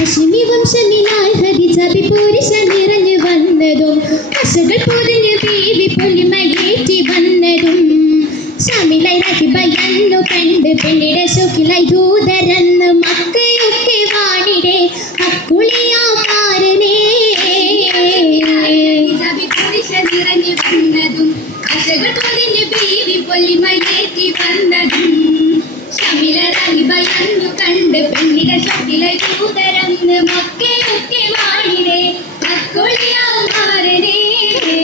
ഹശിമി വംശമിലായി ഖദീജ പുരുഷ നിറഞ്ഞു വന്നതും ആശകൾ പൊതിഞ്ഞ് ബീവി പൊലിമയേറ്റി വന്നതും ശമിലായി റഹിബയെന്നു കണ്ട് പെണ്ണിടെ ശോക്കിലായി ദൂതരെന്ന് മക്കയൊക്കെ വാണിടെ അക്കുളിയാകാരനേ പുരുഷ നിറഞ്ഞു വന്നതും ആശകൾ പൊതിഞ്ഞ് ബീവി പൊലിമയേറ്റി വന്നതും ശമില റഹിബയെന്നു കണ്ട് പെണ്ണിടെ ശോക്കിലായി ദൂതരെന്ന് മക്കയൊക്കെ വാണിടെ അക്കുളിയാകാരനേ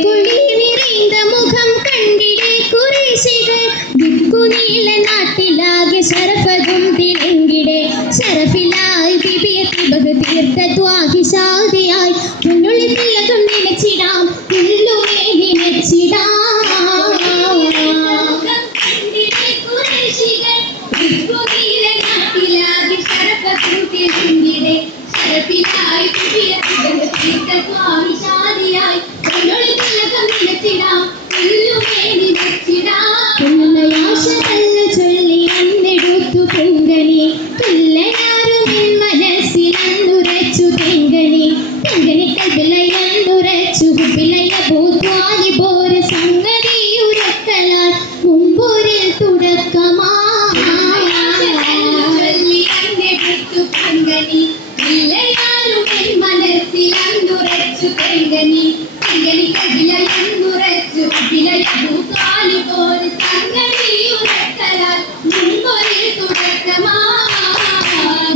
കുളി നിറൈந்த മുഖം കണ്ടിടെ കുറേശികൾ ദിക്കുനീല നാട്ടിലാകെ ശരഫതും തിളങ്ങിടെ ശരഫിലായി ബിബിയത്തി ബഹതീർത്ത ത്വാഹിഷാദിയായി മുന്നുള്ളി തിലകം നനച്ചിടാം ഉള്ളുമേ നനച്ചിടാം ദിക്കുനീല നാട്ടിലാകെ ശരഫതും തിളങ്ങിടെ ശരഫിലായി ബിബിയത്തി ബഹതീർത്ത ത്വാഹിഷാദിയായി മുന്നുള്ളി തിലകം നനച്ചിടാം ഉള്ളുമേ നനച്ചിടാം ഉന്നയാശതല്ല ചൊല്ലി അന്നെടുത്തു തെങ്കണി തുല്ലയാരും മനസ്സിലന്നുറച്ചു തെങ്കണി തെങ്കണി കൽബിലയന്നുറച്ചു ഹുബിലയ ഭൂത്വാനി പോര് സംഗതിയുരക്കലാൽ മുമ്പൊരു തുടക്കമായി അന്നെടുത്തു തെങ്കണി തുല്ലയാരും മനസ്സിലന്നുറച്ചു തെങ്കണി തെങ്കണി കൽബിലയന്നുറച്ചു ഹുബിലയ ഭൂത്വാനി പോര് സംഗതിയുരക്കലാൽ മുമ്പൊരു തുടക്കമായി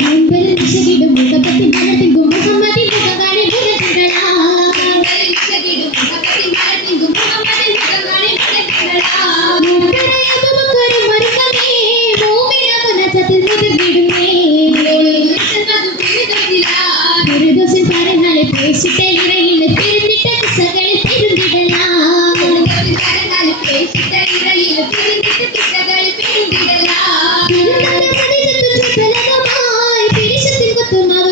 മുമ്പിൽ ദിശകിടും മുഖപ്പത്തി മലത്തിങ്കും മുഹമ്മദി മുഖകാണി മുഖത്തികളാ ദിശകിടും മുഖപ്പത്തി മലത്തിങ്കും മുഹമ്മദി മുഖകാണി മുഖത്തികളാ മുമ്പരയ മുഖക്കൊരു മറുകമേ മൂമിനവനത്തിൽ മുതിർന്നിടുമേ തിരുദോസിൽ പറഞ്ഞാലെ പേശിട്ട ഇറയിൽ തിരുന്നിട്ട കിസ്സകളിൽ തിരുന്നിടലാം പേശിട്ട ഇറയിൽ തിരുന്നിട്ട കിസ്സകളിൽ തിരുന്നിടലാം പിരിശത്തിൽ കൊത്തും അവ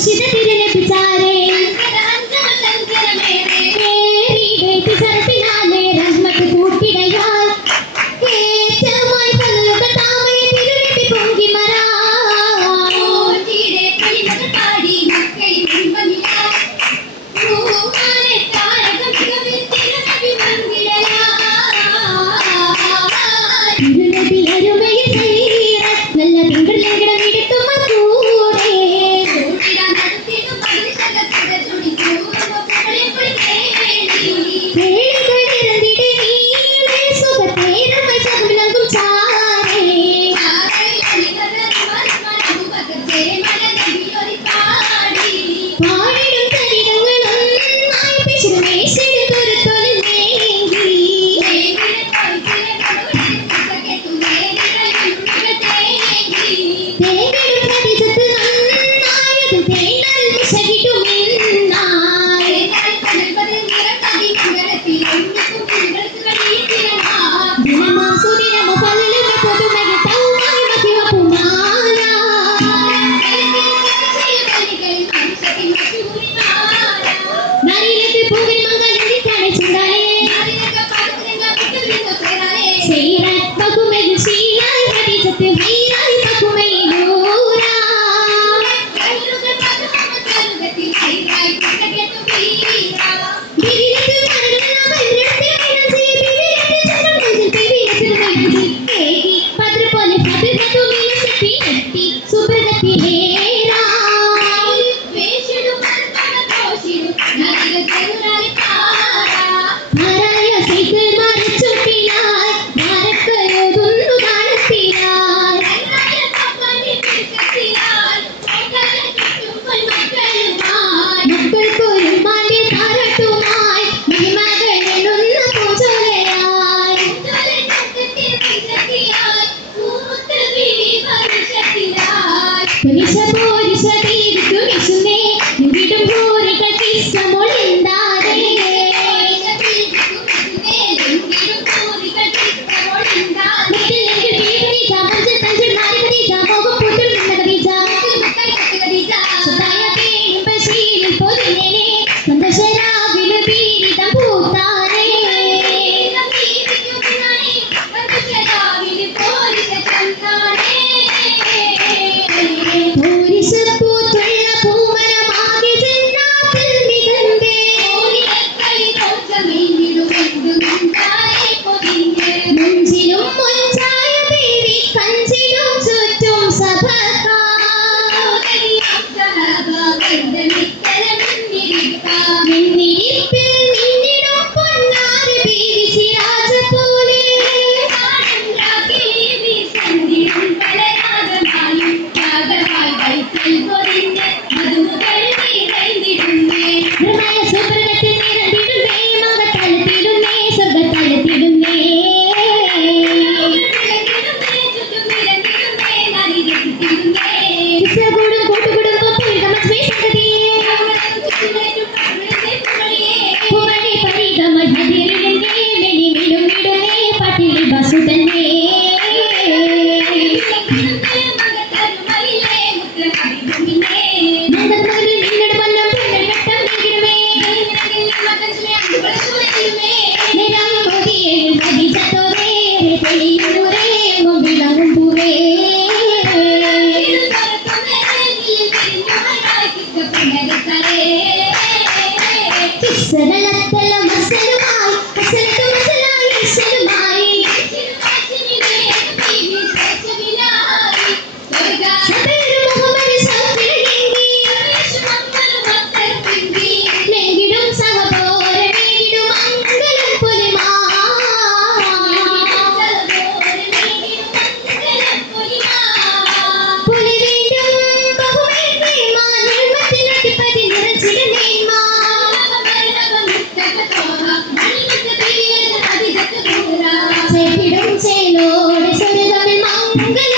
മുർഷിദ തിരുനബിച്ചാരേ ഏറിയിടേറ്റ് സരസിനാലെ റഹ്മത്ത് കൂട്ടിടയാൽ ഏറ്റമായി പകരുക താമയ തിരുനബി പൊങ്കിമരാ തിരുനബി അരുമയിൽ സൈറത്ത് നല്ല പെൺപിള്ളേരുടെ എടുത്തുമ്മ കൂടെ പേടികളിറന്നിടെ നീളെ സുഖത്തേരമ സകലങ്കും ചാരേ പാടിടും തരിടങ്ങളൊന്നായി പിശുമേശെടുത്തൊരു തൊലിനേങ്കി തേടിടും പ്രതിസത്ത് നന്നായത് തേടാൻ വിശകിടുമെന്നായി ദിനമാം സുദിനമോ പലരുടെ പൊതുമക തൗമായി മതിവപ്പുമാല നരിയിലത്തെ പൂവിൻ മംഗലത്തിക്കാണ് ചുണ്ടാലേ സൈറത്ത് പകുമയിൽ ശീലായി ഹദീജത്ത് ഹൈറായി പകുമയിലൂരാ ബിബിലത്ത് മരണ വരത്തെ മൈനസി ബിബിലത്ത് ചന്ദ്രമഞ്ചൽ ബിബിലത്ത് മൈനസി ഏകി പദ്ര പോലെ പദ്രത്തു മിലസത്തി നത്തി സുബ്രതത്തിലേരാ ആരായ സൈക്കിൾ മറിച്ചുട്ടിലായി ഭാരക്കയോതുന്നു ഗാനത്തിലായി മക്കൾക്കൊരു മാന്യ താരാട്ടുമായി മഹിമകൾ എണ്ണുന്ന പൂജോലയായി പുരുഷ പോരുഷ തീർത്തു വിശുന്നേ ഇവിടും ഭൂരികൾ കിസ്സമൊളിന്താരേ മുത്തില്ലെങ്കിൽ ബീബിനിജ മഞ്ചൽ തഞ്ചൽ മാരിബനിജ മോഹം പൂത്തുൽ നിന്നകനിജ സുതായ പേരും ബശീരിൽ പൊതിഞ്ഞേനെ സന്തോഷരാവിലെ ബീരിതം പൂത്താരേ പൂരിശപ്പൂത്തുള്ള പൂമരമാകെ ജന്നാത്തിൽ മികന്തേ മുഞ്ചിലും മുഞ്ചായ ബീവി കഞ്ചിലും ചുറ്റും സഭക്കാ മിന്നിരിപ്പിൽ മിന്നിടും പൊന്നാര ബീവി സിരാജ പോലെ നിർമ്മല സുബ്രതത്തിൽ നിറഞ്ഞിടുന്നേ മകത്തലത്തിടുന്നേ സ്വർഗത്തലത്തിടുന്നേ ഇസ്രകൂടും കൂട്ടുകുടുംബം പുരിതമസ്മേ സന്തതിയേ കുമരി പരിതമധതിരിടുന്നേ മെനിമിലും ഇടുന്നേ പട്ടിലി ബസു തന്നെ മംഗളമകനിൽ നിന്നോട് വന്നം പൊന്നൽ വട്ടം നൽകിടുമേ നിലം മോദിയേ ഹദീജത്തോരേ തെളിയുന്നൂരേ മുമ്പിലങ്ങും പൂവേ കിസ്സകളത്തല മസലുമായി ഹസനത്തു മസലായി ഹസനുമായി സബേരു മുഹമ്മദ് സൗഖ്യനെങ്കി നെങ്കിടും സഹപോര നെങ്കിടും മംഗളം പൊലിമാ പുലിവീണ്ടും ബഹുമേന്മ നിർമ്മത്തിനടിപ്പതി നിറച്ചിടുന്നേന്മ ചേപ്പിടും ചേലോടെ സ്വർഗമിൽ മംഗള